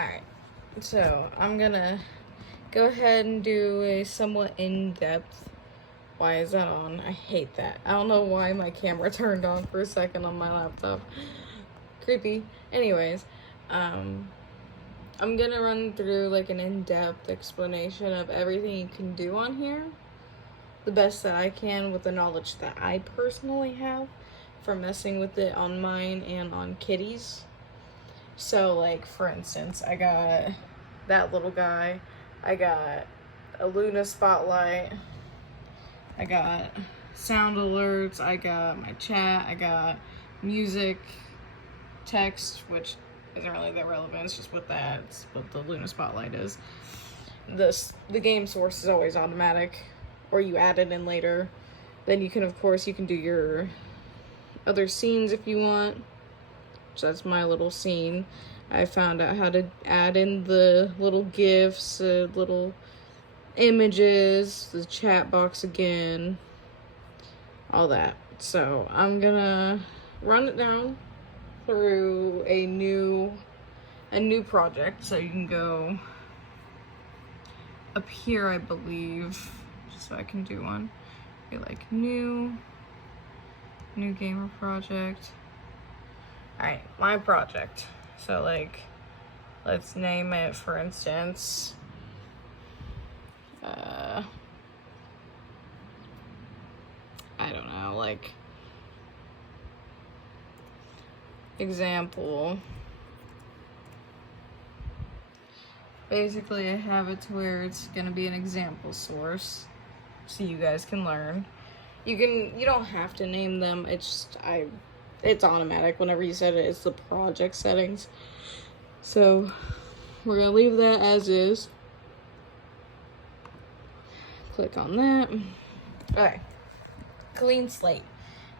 Alright, so I'm gonna go ahead and do a somewhat in-depth. Why is that on? I hate that. I don't know why my camera turned on for a second on my laptop. Creepy. Anyways, I'm gonna run through like an in-depth explanation of everything you can do on here. The best that I can with the knowledge that I personally have from messing with it on mine and on kitties. So like, for instance, I got that little guy, I got a Luna spotlight, I got sound alerts, I got my chat, I got music, text, which isn't really that relevant, it's just what that's what the Luna spotlight is. The game source is always automatic, or you add it in later. Then you can, of course, you can do your other scenes if you want. So that's my little scene. I found out how to add in the little GIFs, little images, the chat box again, all that. So I'm gonna run it down through a new project. So you can go up here, I believe, just so I can do one. Be like new gamer project. Alright, my project. So like, let's name it, for instance, I don't know, like, example. Basically, I have it to where it's gonna be an example source, so you guys can learn. You don't have to name them, it's automatic. Whenever you set it, it's the project settings. So we're gonna leave that as is. Click on that. Okay, clean slate.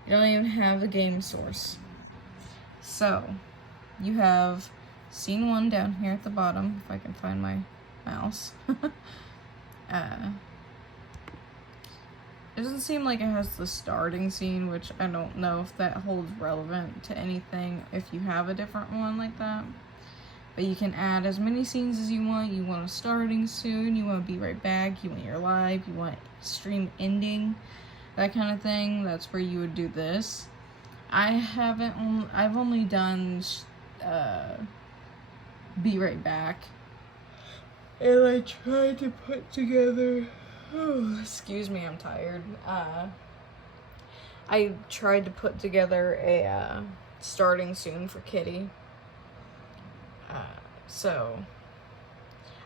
You don't even have a game source. So you have scene 1 down here at the bottom, if I can find my mouse. It doesn't seem like it has the starting scene, which I don't know if that holds relevant to anything if you have a different one like that. But you can add as many scenes as you want. You want a starting soon, you want to be right back, you want your live, you want stream ending, that kind of thing. That's where you would do this. I've only done be right back. And I tried to put together, excuse me, I'm tired. I tried to put together a starting soon for Kitty. So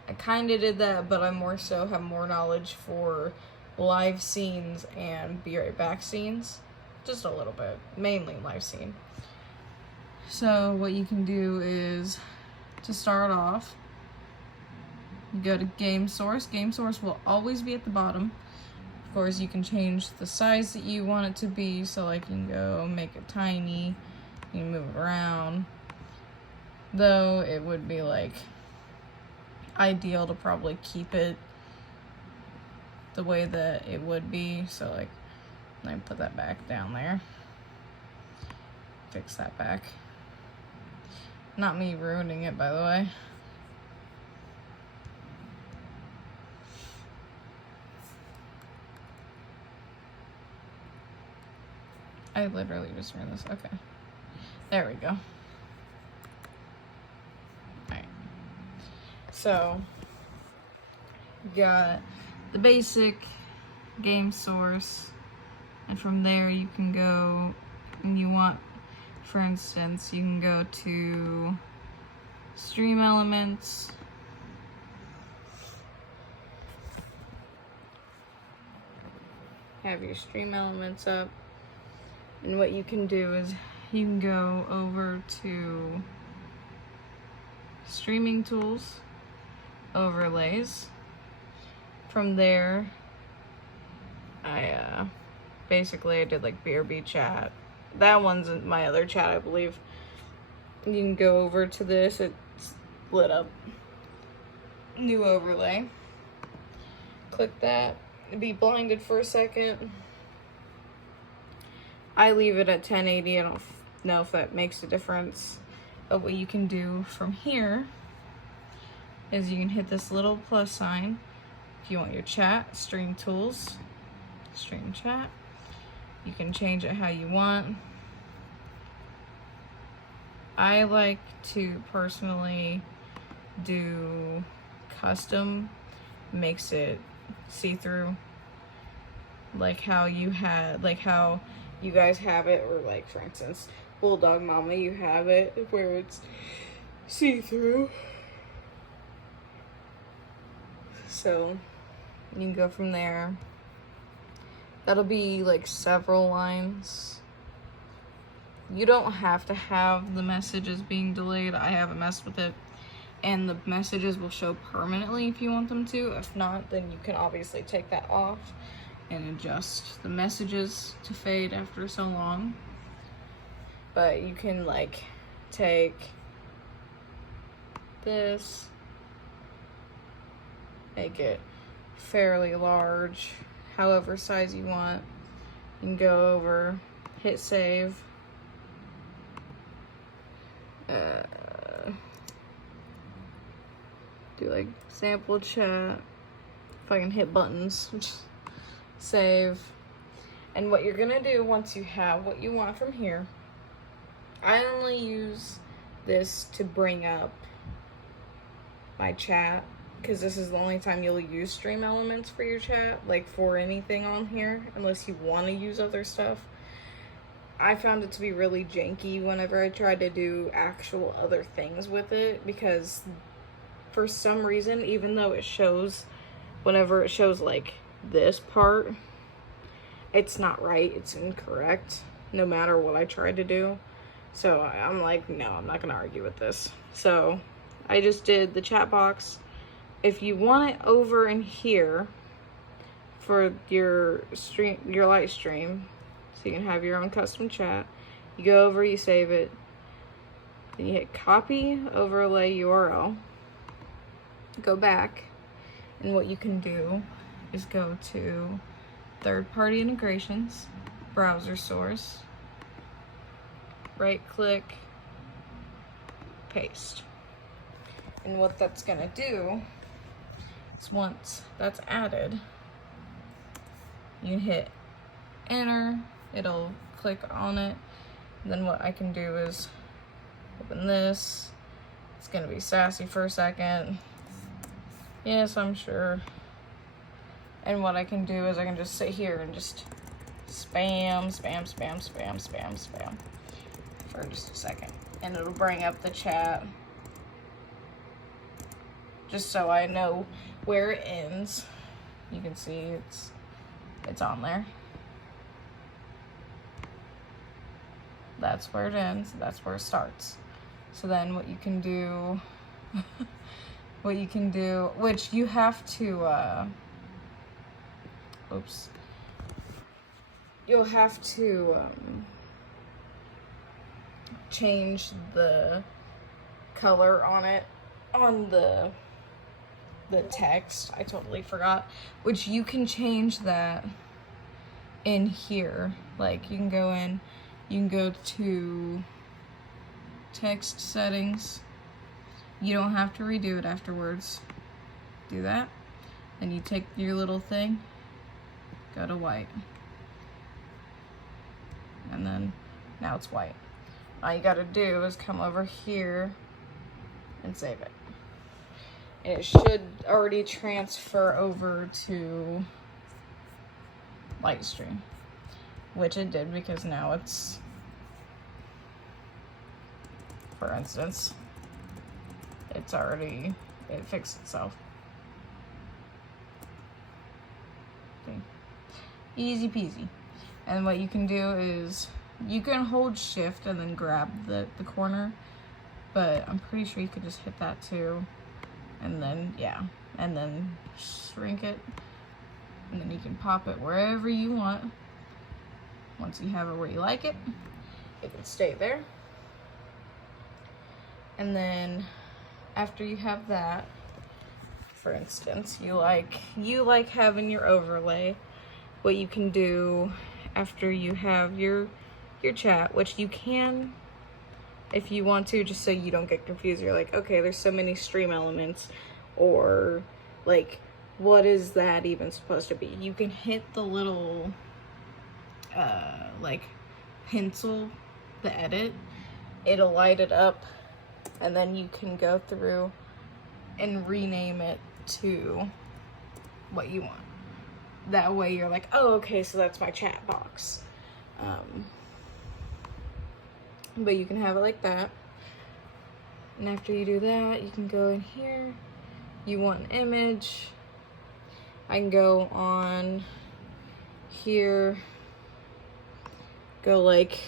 I kind of did that, but I more so have more knowledge for live scenes and be right back scenes. Just a little bit, mainly live scene. So what you can do is, to start off, you go to game source. Game source will always be at the bottom. Of course, you can change the size that you want it to be. So like, you can go make it tiny, you can move it around. Though it would be like ideal to probably keep it the way that it would be. So like, let me put that back down there. Fix that back. Not me ruining it, by the way. I literally just ran this. Okay. There we go. Alright. So, you got the basic game source, and from there you can go, and you want, for instance, you can go to stream elements. Have your stream elements up. And what you can do is you can go over to streaming tools, overlays. From there, I did like BRB chat. That one's in my other chat, I believe. You can go over to this, it's lit up. New overlay. Click that, be blinded for a second. I leave it at 1080. I don't know if that makes a difference. But what you can do from here is you can hit this little plus sign if you want your chat, stream tools, stream chat. You can change it how you want. I like to personally do custom, makes it see-through, like how you guys have it, or like for instance Bulldog Mama, you have it where it's see-through. So you can go from there. That'll be like several lines. You don't have to have the messages being delayed. I haven't messed with it. And the messages will show permanently if you want them to. If not, then you can obviously take that off and adjust the messages to fade after so long. But you can like take this, make it fairly large, however size you want. You can go over, hit save. Do like sample chat. If I can hit buttons, save. And what you're gonna do once you have what you want from here, I only use this to bring up my chat, because this is the only time you'll use stream elements for your chat, like for anything on here, unless you want to use other stuff. I found it to be really janky whenever I tried to do actual other things with it, because for some reason, even though it shows, whenever it shows like this part, it's not right, it's incorrect, no matter what I tried to do. So I'm like, no, I'm not gonna argue with this. So I just did the chat box. If you want it over in here for your stream, your Lightstream, so you can have your own custom chat, you go over, you save it, then you hit copy overlay URL, go back, and what you can do is go to third-party integrations, browser source, right click, paste. And what that's gonna do is once that's added, you hit enter, it'll click on it. And then what I can do is open this. It's gonna be sassy for a second. Yes, I'm sure. And what I can do is I can just sit here and just spam for just a second. And it'll bring up the chat, just so I know where it ends. You can see it's on there. That's where it ends, that's where it starts. So then what you can do, which you have to, you'll have to change the color on it, on the text. I totally forgot, which you can change that in here. Like you can go in, you can go to text settings. You don't have to redo it afterwards. Do that. Then you take your little thing, go to white. And then now it's white. All you gotta do is come over here and save it. And it should already transfer over to Lightstream, which it did, because now it's, for instance, it's already, it fixed itself. Okay. Easy peasy. And what you can do is you can hold shift and then grab the corner, but I'm pretty sure you could just hit that too. And then, yeah, and then shrink it, and then you can pop it wherever you want. Once you have it where you like it, it can stay there. And then after you have that, for instance, you like having your overlay, what you can do after you have your chat, which you can, if you want to, just so you don't get confused. You're like, okay, there's so many stream elements. or like, what is that even supposed to be? You can hit the little like pencil, the edit, it'll light it up, and then you can go through and rename it to what you want. That way you're like, oh, okay, so that's my chat box. But you can have it like that. And after you do that, you can go in here. You want an image. I can go on here, go like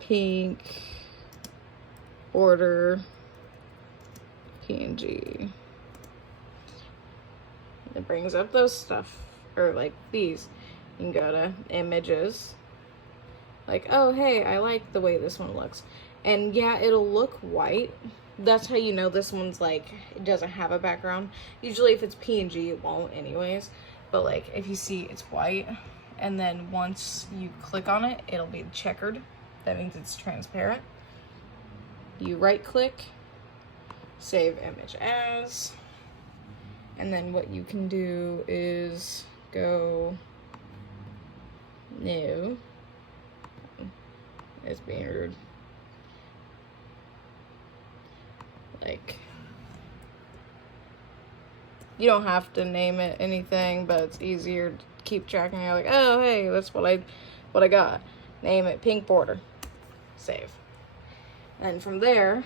pink, border, PNG. It brings up those stuff, or like these. You can go to images. Like, oh, hey, I like the way this one looks. And yeah, it'll look white. That's how you know this one's like, it doesn't have a background. Usually if it's PNG, it won't anyways. But like, if you see it's white, and then once you click on it, it'll be checkered. That means it's transparent. You right click, save image as, and then what you can do is go new. It's being rude. Like, you don't have to name it anything, but it's easier to keep tracking. You're like, oh, hey, that's what I got. Name it pink border. Save. And from there,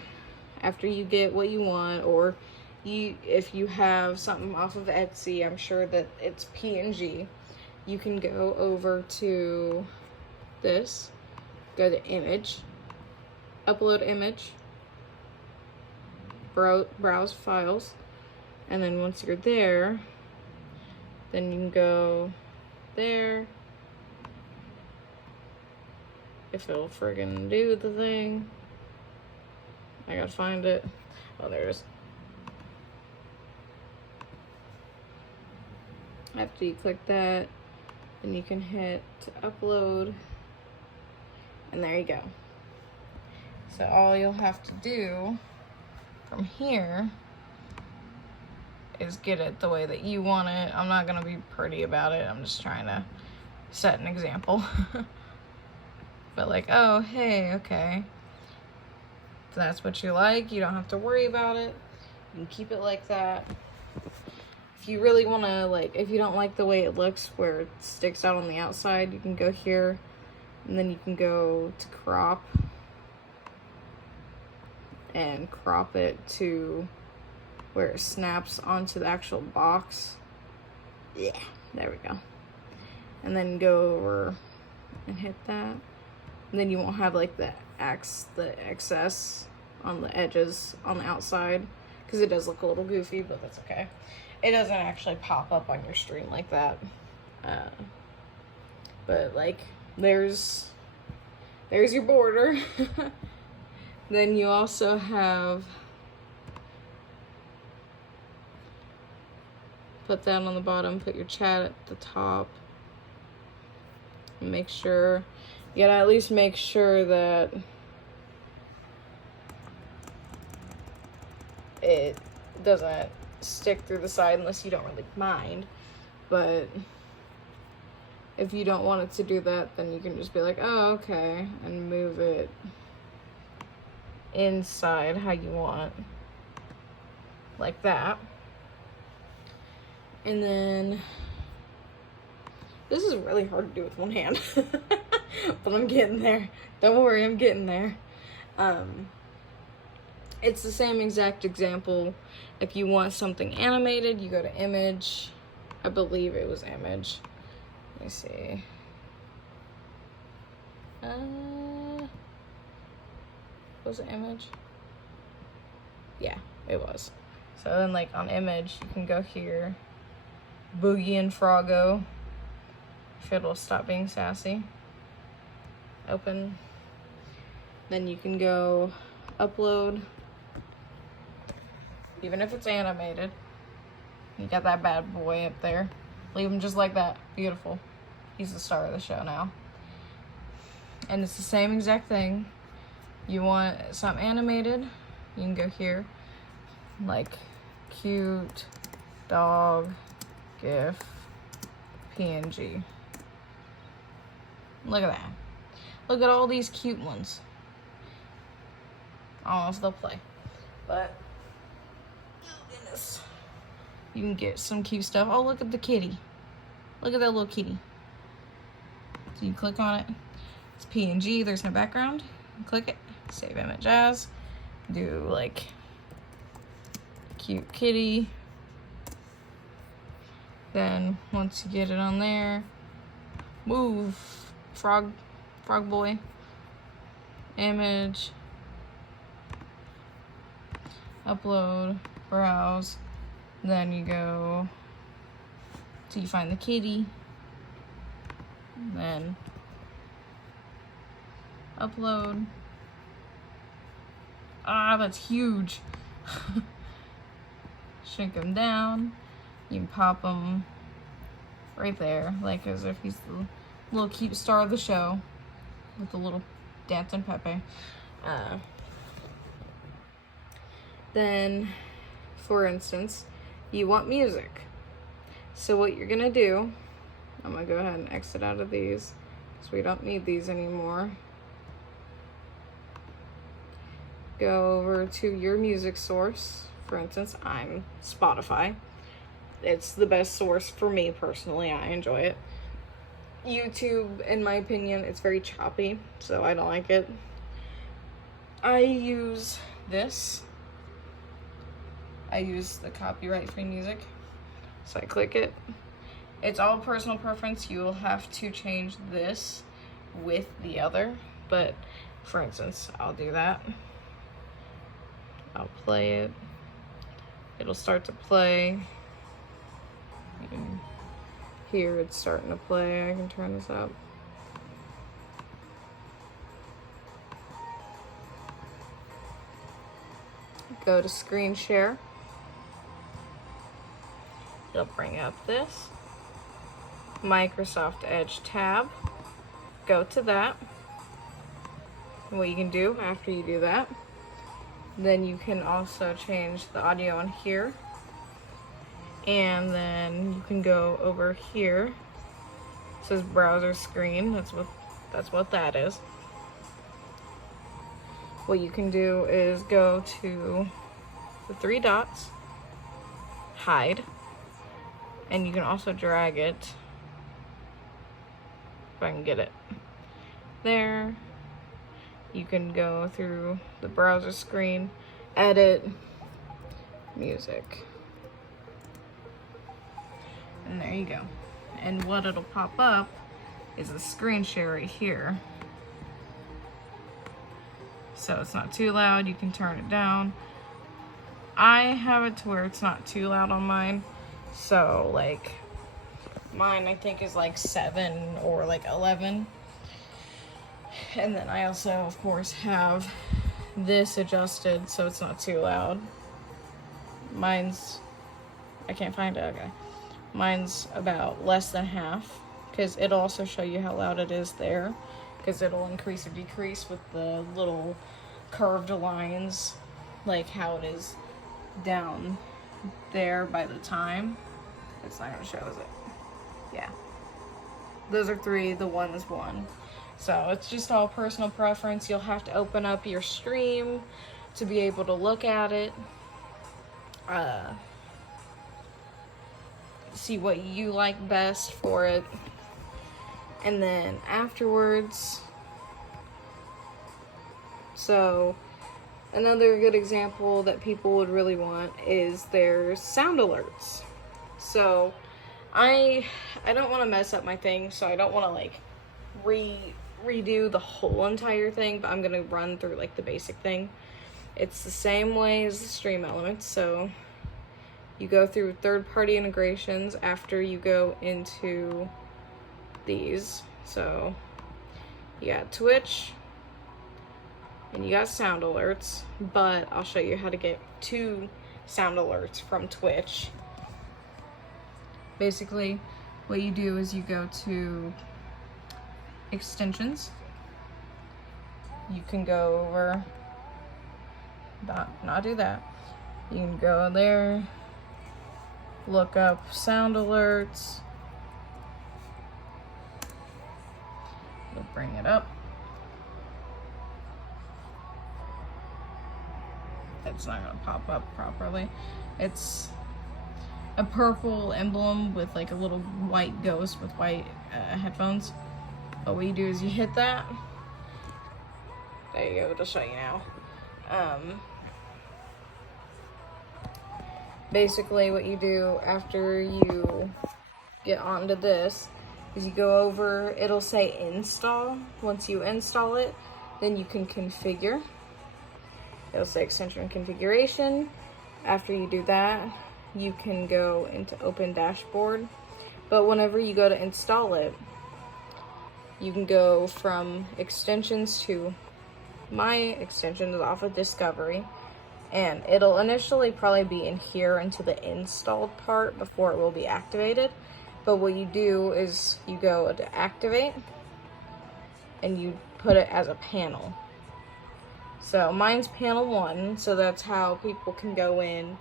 after you get what you want, or if you have something off of Etsy, I'm sure that it's PNG, you can go over to this, go to image, upload image, browse files, and then once you're there, then you can go there, if it'll friggin' do the thing. I gotta find it. Oh, there it is. After you click that, then you can hit upload, and there you go. So all you'll have to do from here is get it the way that you want it. I'm not gonna be pretty about it. I'm just trying to set an example. But like, oh, hey, okay. If that's what you like, you don't have to worry about it. You can keep it like that. If you really wanna, like, if you don't like the way it looks where it sticks out on the outside, you can go here, and then you can go to crop, and crop it to where it snaps onto the actual box. Yeah, there we go. And then go over and hit that. And then you won't have like the excess on the edges on the outside, because it does look a little goofy, but that's okay. It doesn't actually pop up on your stream like that. But like, there's your border. Then you also have, put that on the bottom, put your chat at the top. Make sure, you gotta at least make sure that it doesn't stick through the side unless you don't really mind. But if you don't want it to do that, then you can just be like, oh, okay, and move it inside how you want, like that. And then this is really hard to do with one hand. But I'm getting there. Don't worry, I'm getting there. It's the same exact example. If you want something animated, you go to image. I believe it was image. Let me see. Was it image? Yeah, it was. So then like on image, you can go here, Boogie and Froggo, if it'll stop being sassy. Open. Then you can go upload, even if it's animated. You got that bad boy up there. Leave him just like that. Beautiful. He's the star of the show now. And it's the same exact thing. You want some animated, you can go here. like cute dog GIF PNG. Look at that. Look at all these cute ones. I don't know if they'll play, but oh goodness. You can get some cute stuff. Oh, look at the kitty. Look at that little kitty. So you click on it. It's PNG, there's no background. Click it, save image as. Do like cute kitty. Then once you get it on there, move frog boy, image, upload, browse. Then you go till you find the kitty. Then upload. Ah, that's huge. Shrink him down. You can pop him right there, like as if he's the little cute star of the show with the little dancing Pepe. Then, for instance, you want music. So what you're gonna do, I'm gonna go ahead and exit out of these because we don't need these anymore. Go over to your music source. For instance, I'm Spotify. It's the best source for me personally. I enjoy it. YouTube, in my opinion, it's very choppy, so I don't like it. I use this. I use the copyright-free music. So I click it. It's all personal preference. You'll have to change this with the other, but for instance, I'll do that. I'll play it. It'll start to play. You can hear it's starting to play. I can turn this up. Go to screen share. It'll bring up this Microsoft Edge tab. Go to that. What you can do after you do that, then you can also change the audio on here. And then you can go over here. It says browser screen. That's what that is. What you can do is go to the three dots, hide, and you can also drag it, if I can get it there. You can go through the browser screen, edit, music. And there you go. And what it'll pop up is the screen share right here. So it's not too loud, you can turn it down. I have it to where it's not too loud on mine. So like mine I think is like 7 or like 11. And then I also of course have this adjusted so it's not too loud. Mine's, I can't find it, okay. Mine's about less than half, because it'll also show you how loud it is there, because it'll increase or decrease with the little curved lines, like how it is down there by the time. It's not gonna show, is it? Yeah. Those are 3, the 1 is 1. So it's just all personal preference. You'll have to open up your stream to be able to look at it. See what you like best for it. And then afterwards, so another good example that people would really want is their sound alerts. So I don't want to mess up my thing, so I don't want to like redo the whole entire thing, but I'm gonna run through like the basic thing. It's the same way as the stream elements. So you go through third-party integrations after you go into these. So you got Twitch and you got sound alerts, but I'll show you how to get 2 sound alerts from Twitch. Basically, what you do is you go to extensions. You can go over, not do that. You can go there, look up sound alerts. We'll bring it up. It's not gonna pop up properly. It's a purple emblem with like a little white ghost with white headphones. But what you do is you hit that. There you go, it'll show you now. Basically what you do after you get onto this is you go over, it'll say install. Once you install it, then you can configure. It'll say extension configuration. After you do that, you can go into open dashboard. But whenever you go to install it, you can go from extensions to my extension is off of discovery, and it'll initially probably be in here into the installed part before it will be activated. But what you do is you go to activate and you put it as a panel. So mine's panel 1, so that's how people can go in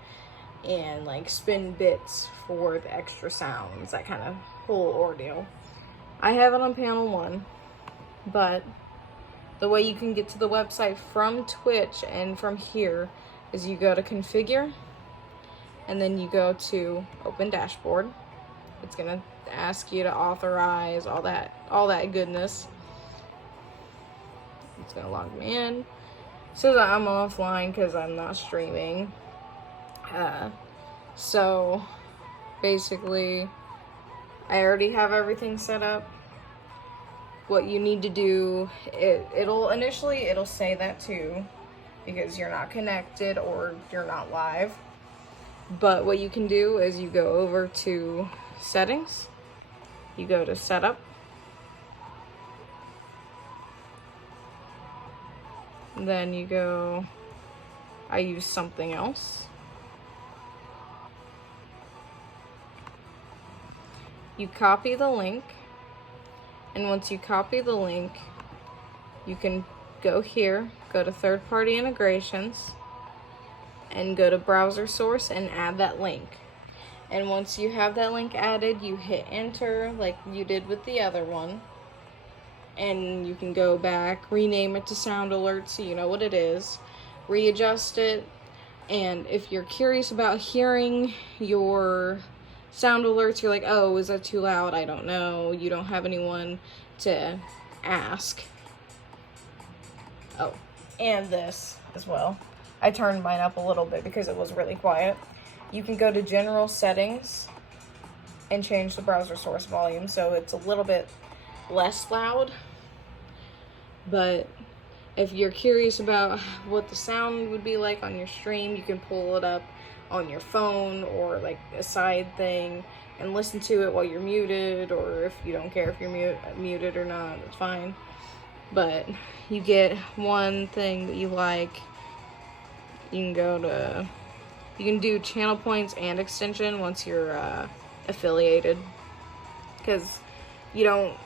and like spin bits for the extra sounds, that kind of whole ordeal. I have it on panel 1, but the way you can get to the website from Twitch and from here is you go to configure and then you go to open dashboard. It's gonna ask you to authorize all that goodness. It's gonna log me in. So that I'm offline because I'm not streaming. So basically, I already have everything set up. What you need to do, it'll say that too, because you're not connected or you're not live. But what you can do is you go over to settings, you go to setup, then you go, I use something else. You copy the link, and once you copy the link, you can go here, go to third-party integrations, and go to browser source and add that link. And once you have that link added, you hit enter like you did with the other one. And you can go back, rename it to sound alert so you know what it is, readjust it, and if you're curious about hearing your sound alerts, you're like, oh, is that too loud? I don't know. You don't have anyone to ask. Oh, and this as well. I turned mine up a little bit because it was really quiet. You can go to general settings and change the browser source volume so it's a little bit less loud. But if you're curious about what the sound would be like on your stream, you can pull it up on your phone or like a side thing and listen to it while you're muted, or if you don't care if you're muted or not, it's fine. But you get one thing that you like. You can do channel points and extension once you're affiliated, because you don't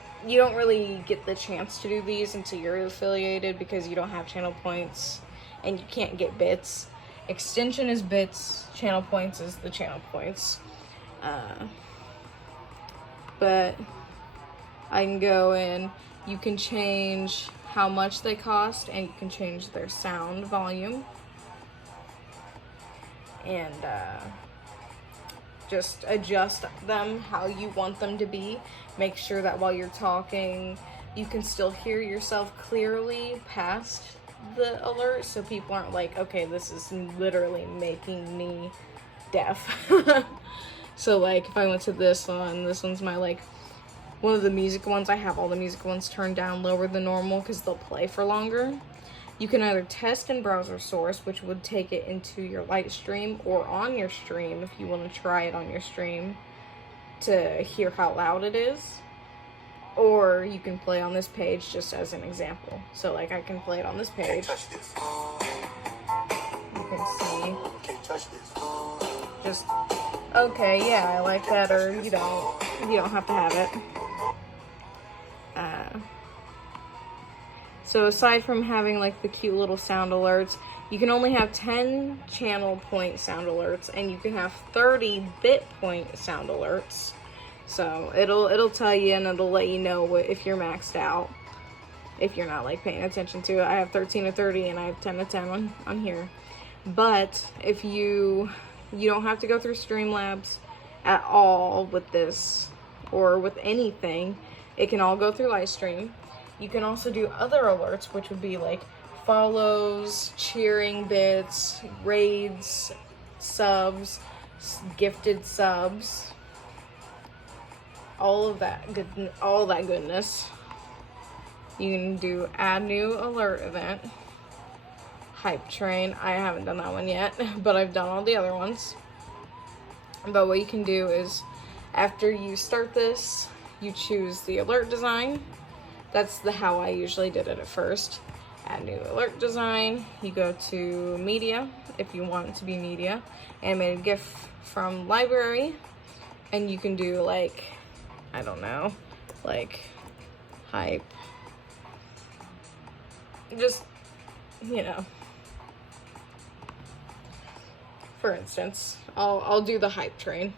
really get the chance to do these until you're affiliated, because you don't have channel points and you can't get bits. Extension is bits, channel points is the channel points. But I can go in, you can change how much they cost, and you can change their sound volume. And just adjust them how you want them to be. Make sure that while you're talking, you can still hear yourself clearly past the alert, so people aren't like, okay, this is literally making me deaf. So like if I went to this one's my like one of the music ones. I have all the music ones turned down lower than normal because they'll play for longer. You can either test in browser source, which would take it into your Lightstream, or on your stream if you want to try it on your stream to hear how loud it is. Or you can play on this page just as an example. So like I can play it on this page. Can't touch this. You can see. Can't touch this. Just, okay, yeah, I like that, or you don't have to have it. So aside from having like the cute little sound alerts, You can only have 10 channel point sound alerts, and you can have 30 bit point sound alerts. So it'll tell you, and it'll let you know if you're maxed out, if you're not like paying attention to it. I have 13 to 30 and I have 10 to 10 on here. But if you don't have to go through Streamlabs at all with this, or with anything. It can all go through Lightstream. You can also do other alerts, which would be like follows, cheering bits, raids, subs, gifted subs, all that goodness. You can do add new alert event, hype train. I haven't done that one yet, but I've done all the other ones. But what you can do is, after you start this, you choose the alert design. That's how I usually did it at first. Add new alert design. You go to media, if you want it to be media. Animated GIF from library. And you can do like, I don't know, like hype. Just, you know. For instance, I'll do the hype train.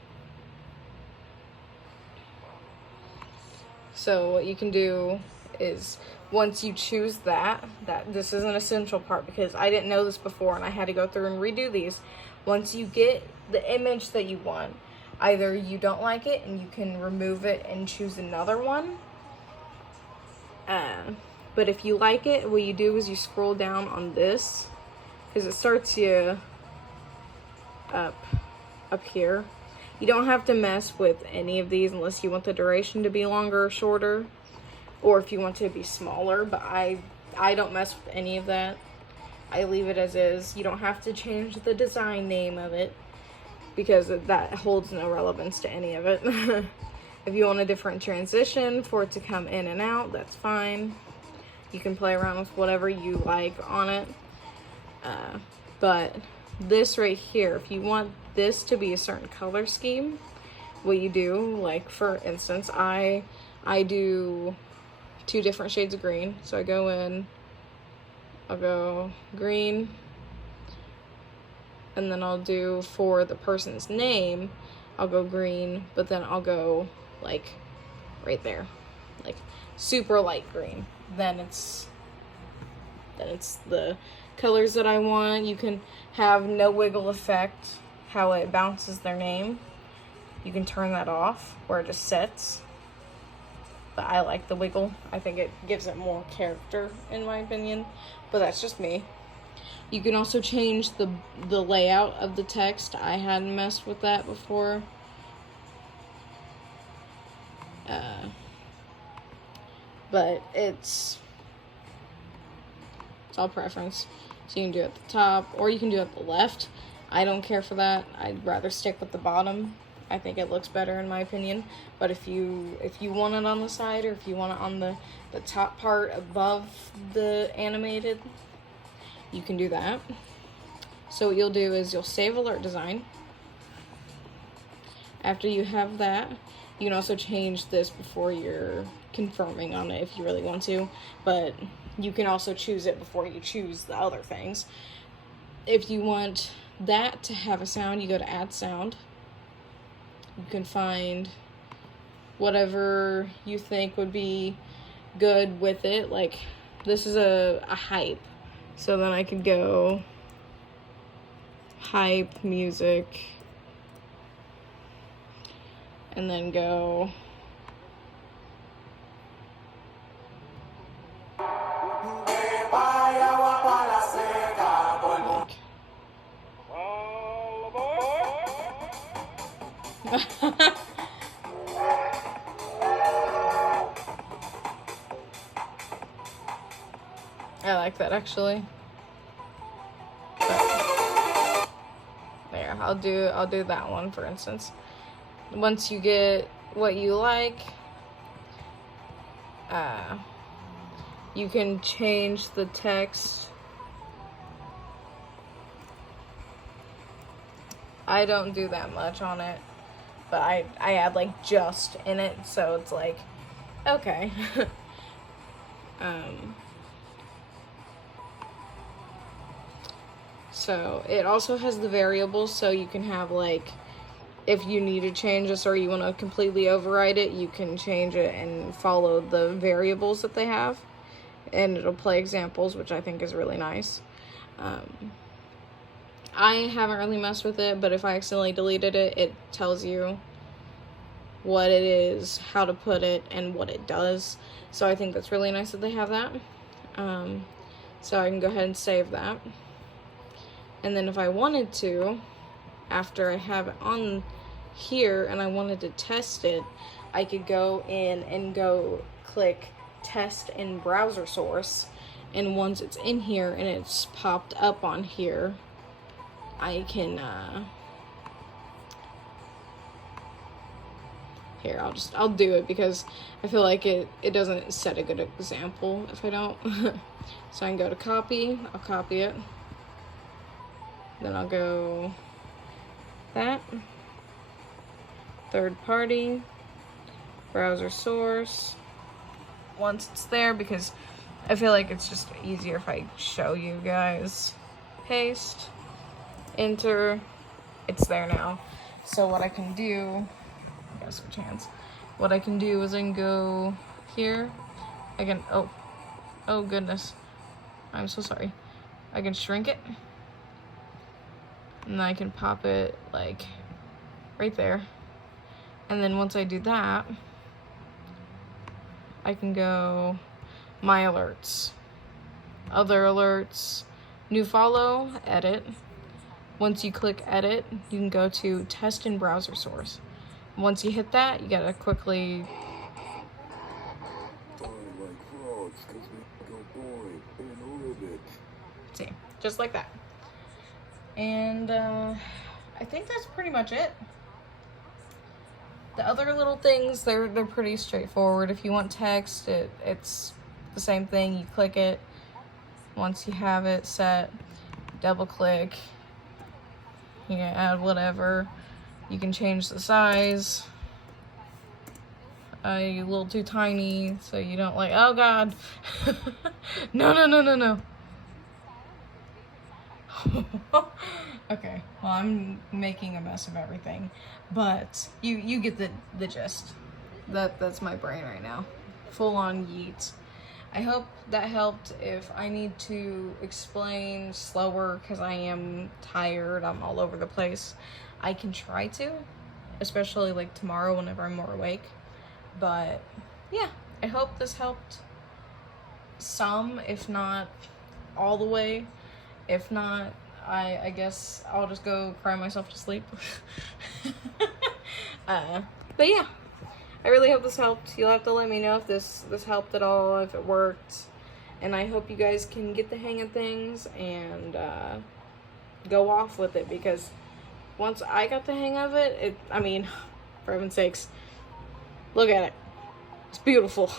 So what you can do is, once you choose that this is an essential part because I didn't know this before and I had to go through and redo these. Once you get the image that you want, either you don't like it and you can remove it and choose another one. But if you like it, what you do is you scroll down on this, because it starts you up here. You don't have to mess with any of these unless you want the duration to be longer or shorter, or if you want it to be smaller, but I don't mess with any of that. I leave it as is. You don't have to change the design name of it because that holds no relevance to any of it. If you want a different transition for it to come in and out, that's fine. You can play around with whatever you like on it. But this right here, if you want this to be a certain color scheme, what you do, like for instance, I do 2 different shades of green. So I go in, I'll go green, and then I'll do, for the person's name, I'll go green, but then I'll go like right there, like super light green. Then it's the colors that I want. You can have no wiggle effect, how it bounces their name. You can turn that off where it just sets. But I like the wiggle. I think it gives it more character, in my opinion. But that's just me. You can also change the layout of the text. I hadn't messed with that before. But it's all preference. So you can do it at the top, or you can do it at the left. I don't care for that. I'd rather stick with the bottom. I think it looks better in my opinion. But if you want it on the side, or if you want it on the top part above the animated, you can do that. So what you'll do is you'll save alert design. After you have that, you can also change this before you're confirming on it if you really want to, but you can also choose it before you choose the other things. If you want that to have a sound, you go to add sound. You can find whatever you think would be good with it. Like this is a hype, so then I could go hype music and then go I like that actually. But there, I'll do that one for instance. Once you get what you like, you can change the text. I don't do that much on it, but I add like just in it, so it's like, okay. So it also has the variables, so you can have like, if you need to change this or you want to completely override it, you can change it and follow the variables that they have, and it'll play examples, which I think is really nice. I haven't really messed with it, but if I accidentally deleted it, it tells you what it is, how to put it, and what it does. So I think that's really nice that they have that. So I can go ahead and save that. And then if I wanted to, after I have it on here and I wanted to test it, I could go in and go click test in browser source. And once it's in here and it's popped up on here, I can, here, I'll do it because I feel like it doesn't set a good example if I don't. So I can go to copy, I'll copy it. Then I'll go that, third party, browser source. Once it's there, because I feel like it's just easier if I show you guys. Paste, enter, it's there now. So what I can do, I gotta switch hands. What I can do is I can go here. I can, oh goodness. I'm so sorry. I can shrink it. And I can pop it like right there. And then once I do that, I can go my alerts, other alerts, new follow, edit. Once you click edit, you can go to test in browser source. Once you hit that, you gotta quickly see, just like that. And I think that's pretty much it. The other little things, they're pretty straightforward. If you want text, it's the same thing. You click it. Once you have it set, double click. You can add whatever. You can change the size. A little too tiny, so you don't like, oh God. No. Okay, well, I'm making a mess of everything, but you get the gist. That's my brain right now. Full on yeet. I hope that helped. If I need to explain slower because I am tired, I'm all over the place, I can try to, especially like tomorrow whenever I'm more awake. But yeah, I hope this helped some, if not all the way. If not, I guess I'll just go cry myself to sleep. But yeah, I really hope this helped. You'll have to let me know if this helped at all, if it worked. And I hope you guys can get the hang of things and go off with it, because once I got the hang of it, I mean, for heaven's sakes, look at it. It's beautiful.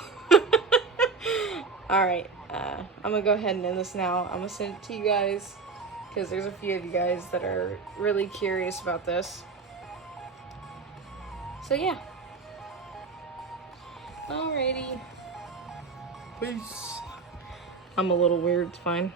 Alright, I'm gonna go ahead and end this now. I'm gonna send it to you guys, because there's a few of you guys that are really curious about this. So yeah. Alrighty. Peace. I'm a little weird, it's fine.